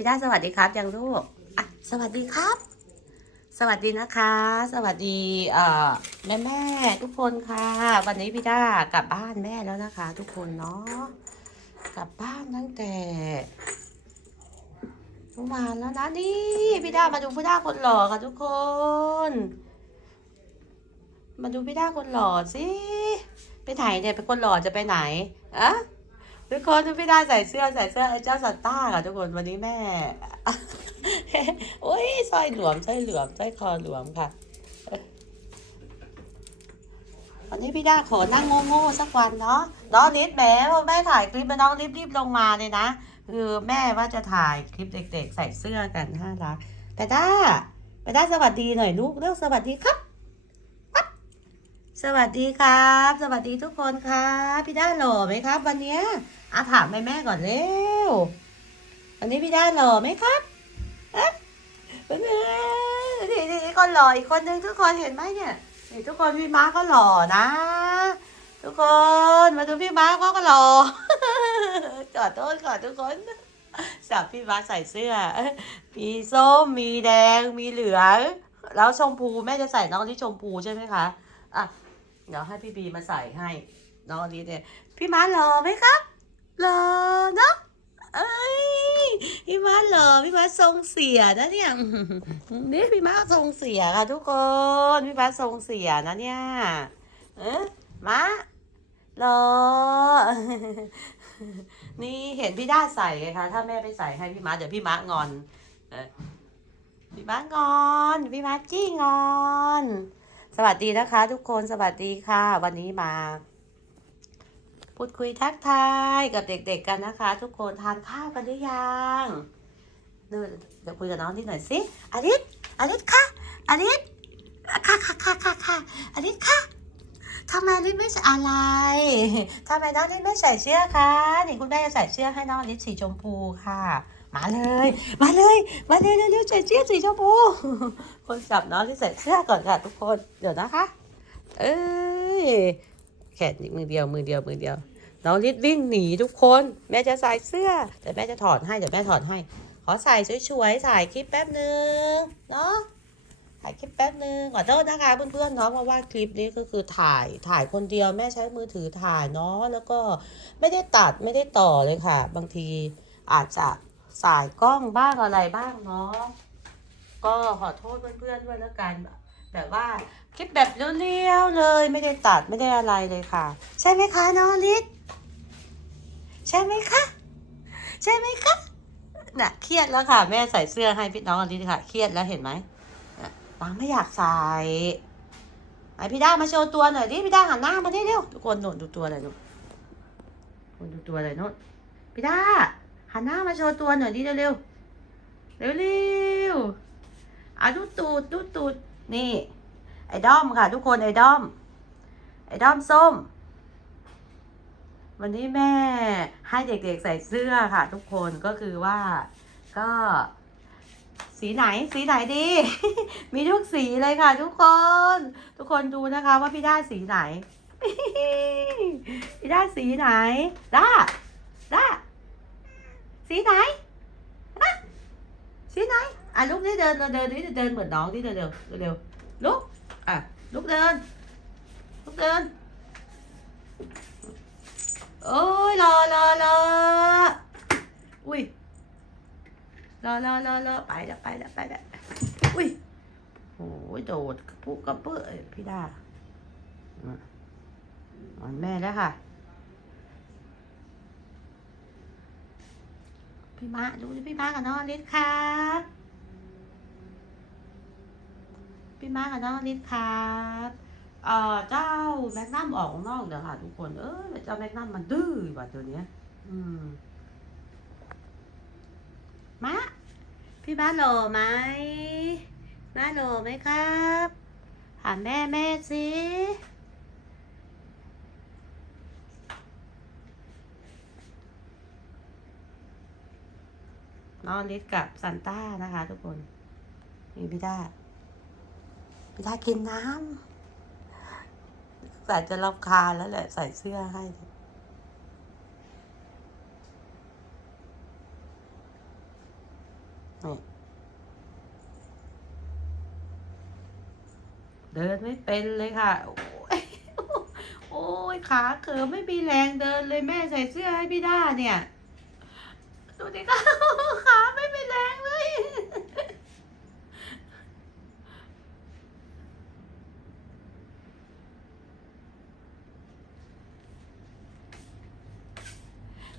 พี่ด้าสวัสดีครับยังลูกอะสวัสดีครับ สวัสดีนะคะ สวัสดีเอ่อแม่แม่ทุกคนค่ะ วันนี้พี่ด้ากลับบ้านแม่แล้วนะคะ ทุกคนเนาะกลับบ้านตั้งแต่เมื่อวานแล้วนะนี่พี่ด้ามาดูพี่ด้าคนหล่อค่ะทุกคน มาดูพี่ด้าคนหล่อสิไปไหนเนี่ยเป็นคนหล่อจะไปไหนอะ ทุกคนดูพี่ด้าใส่เสื้อใส่เสื้อไอ้เจ้าสันต้าค่ะทุกคนวันนี้แม่โอ้ยสร้อยหลวมสร้อยหลือมสร้อยคอหลวมค่ะวันนี้พี่ด้าขอนั่งโง่ๆสักวันเนาะน้องนิดแหมพอแม่ถ่ายคลิปมาน้องรีบๆลงมาเลยนะคือแม่ว่าจะถ่ายคลิปเด็ก ๆ ใส่เสื้อกันน่ารักแต่ด้าแต่ด้าสวัสดีหน่อยลูกเร็วสวัสดีครับ สวัสดีครับ สวัสดีทุกคนครับพี่ด้าหล่อไหมครับ วันนี้อาถามแม่แม่ก่อนเร็ววันนี้พี่ด้าหล่อไหมครับอ๊ะนี่นี่นี่คนหล่ออีกคนนึงทุกคนเห็นไหมเนี่ยนี่ทุกคนพี่ม้าก็หล่อนะ ทุกคนมาดูพี่ม้าก็ก็หล่อขอโทษก่อนทุกคนสับพี่ม้าใส่เสื้อมีส้มมีแดงมีเหลืองแล้วชมพูแม่จะใส่น้องที่ชมพูใช่ไหมคะอะ เดี๋ยวให้พี่บีมาใส่ให้น้องอลิสเนี่ยพี่ม้าหล่อไหมครับหล่อเนาะเอ้ยพี่ม้าหล่อพี่ม้าทรงเสียนะเนี่ยนี่พี่ม้าทรงเสียค่ะทุกคนพี่ม้าทรงเสียนะเนี่ยเอ๊ะม้าหล่อนี่เห็นพี่ด้าใส่ไงคะถ้าแม่ไปใส่ให้พี่ม้าเดี๋ยวพี่ม้างอนเออพี่ม้างอนพี่ม้าจี้งอน สวัสดีนะคะทุกคนสวัสดีค่ะ วันนี้มา พูดคุยทักทายกับเด็กๆกันนะคะ ทุกคนทานข้าวกันหรือยังเดี๋ยวคุยกับน้องนิดหน่อยสิอลิสอลิสค่ะอลิสค่ะค่ะค่ะค่ะค่ะอลิสค่ะทำไมลิสไม่ใส่อะไรทำไมน้องลิสไม่ใส่เสื้อคะนี่คุณแม่จะใส่เสื้อให้น้องลิสสีชมพูค่ะ มาเลย มาเลย มาเลยเร็วๆใส่เสื้อสีชมพู คนจับน้องที่ใส่เสื้อก่อนค่ะทุกคน เดี๋ยวนะคะ เอ้ย แขนมือเดียว มือเดียว มือเดียว น้องลิศวิ่งหนีทุกคน แม่จะใส่เสื้อ แต่แม่จะถอดให้ เดี๋ยวแม่ถอดให้ ขอใส่สวยๆ ถ่ายคลิปแป๊บนึง เนาะถ่ายคลิปแป๊บนึงขอโทษนะคะเพื่อนๆเนาะเพราะว่าคลิปนี้ก็คือถ่ายถ่ายคนเดียวแม่ใช้มือถือถ่ายเนาะแล้วก็ไม่ได้ตัดไม่ได้ต่อเลยค่ะ บางทีอาจจะ สายกล้องบ้างอะไรบ้างเนาะก็ขอโทษเพื่อนๆด้วยแล้วกันแบบว่าคลิปแบบเรียวๆเลย ไม่ได้ตัดไม่ได้อะไรเลยค่ะ ใช่ไหมคะน้องลิศใช่ไหมคะใช่ไหมคะน่ะเครียดแล้วค่ะ แม่ใส่เสื้อให้พี่น้องอลิศค่ะ เครียดแล้วเห็นไหมน่ะปังไม่อยากใส่ไอพี่ด้ามาโชว์ตัวหน่อยดิพี่ด้าหันหน้ามาดิเร็วทุกคนโน่นดูตัวอะไรลูกคนดูตัวอะไรโน่นพี่ด้า หันหน้ามาโชว์ตัวหน่อยดิเร็วเร็วๆอะดูตูดดูตูดนี่ ไอ้ด้อมค่ะ ทุกคนไอ้ด้อม ไอ้ด้อมส้ม วันนี้แม่ให้เด็กๆใส่เสื้อค่ะ ทุกคนก็คือว่าก็ สีไหนสีไหนดี มีทุกสีเลยค่ะ ทุกคน ทุกคนดูนะคะว่าพี่ด้าสีไหนพี่ด้าสีไหนด้า สีไหนฮะสีไหนอะลุกนี่เดินเดินนี่เดินเหมือนน้องที่เดินเร็วเร็วลุกอะลุกเดินลุกเดินโอ้ยรอรอรออุ้ยรอรอรอรอไปแล้วไปแล้วไปแล้วอุ้ยโอ้ยโดดกระปุกกระเปื้อเอ้ยพี่ดาอะอ่อนแม่แล้วค่ะ พี่ม้าดูดิพี่ม้ากับน้องลิศครับพี่ม้ากับน้องลิศครับเอ่อเจ้าแมกนัมออกนอกเดี๋ยวค่ะทุกคนเออเจ้าแมกนัมมันดื้อว่ะตัวเนี้ย อืมมาพี่ม้าหล่อไหมม้าหล่อไหมครับถามแม่แม่สิ น้องอลิศกับซันต้านะคะ ทุกคนนี่พี่ด้าพี่ดากินน้ำใส่จะรำคาแล้วแหละใส่เสื้อให้นี่เดินไม่เป็นเลยค่ะโอ้ยโอ้ยขาเขิมไม่มีแรงเดินเลยแม่ใส่เสื้อให้พี่ด้าเนี่ย ดูดิค่ะขาไม่มีแรงเลย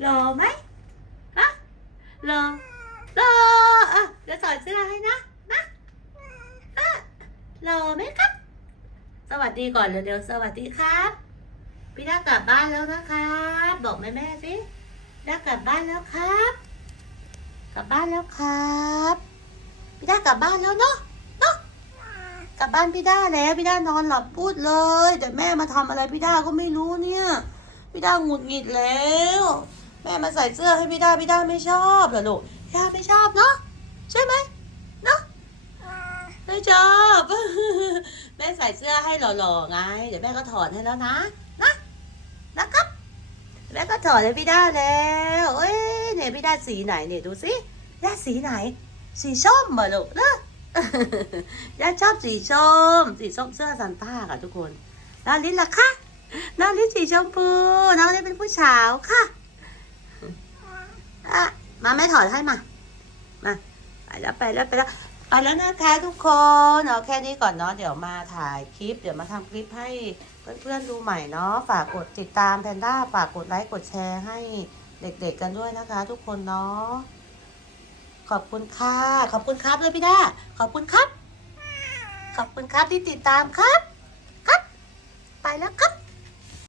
รอไหมฮะรอรออะเดี๋ยวถอดเสื้อให้นะนะอะรอไหมครับ สวัสดีก่อนเร็วๆสวัสดีครับ พี่ด้ากลับบ้านแล้วนะครับ บอกแม่แม่ๆสิด้ากลับบ้านแล้วครับ กลับบ้านแล้วครับพี่ด้ากลับบ้านแล้วเนาะเนาะกลับบ้านพี่ด้าแล้วพี่ด้านอนหลับพูดเลยแต่แม่มาทำอะไรพี่ด้าก็ไม่รู้เนี่ยพี่ด้าหงุดหงิดแล้ว แม่มาใส่เสื้อให้พี่ด้าพี่ด้าไม่ชอบเหรอลูกพี่ด้าไม่ชอบเนาะใช่ไหมเนาะไม่ชอบแม่ใส่เสื้อให้หล่อๆไงเดี๋ยวแม่ก็ถอดให้แล้วนะ แม่ก็ถอดให้พี่ด้าแล้วเอ้ยเนี่ยพี่ด้าสีไหนเนี่ยดูสิด้าสีไหน สีส้มเหรอลูกเนอะด้าชอบสีส้ม สีส้มเสื้อซันต้าค่ะทุกคนน้องลิ้นล่ะคะน้องลิ้นสีชมพูน้องลิ้นเป็นผู้สาวค่ะอะมาแม่ถอดให้มา มาไปแล้วไปแล้วไปแล้วไปแล้วนะคะทุกคนเอาแค่นี้ก่อนเนาะเดี๋ยวมาถ่ายคลิป เดี๋ยวมาทำคลิปให้ เพื่อนๆดูใหม่เนาะฝากกดติดตามแพนด้าฝากกดไลค์กดแชร์ให้เด็กๆกันด้วยนะคะ ทุกคนเนาะขอบคุณค่ะ ขอบคุณครับเลยพี่ด้าขอบคุณครับ ขอบคุณครับที่ติดตามครับ ครับ ไปแล้วครับ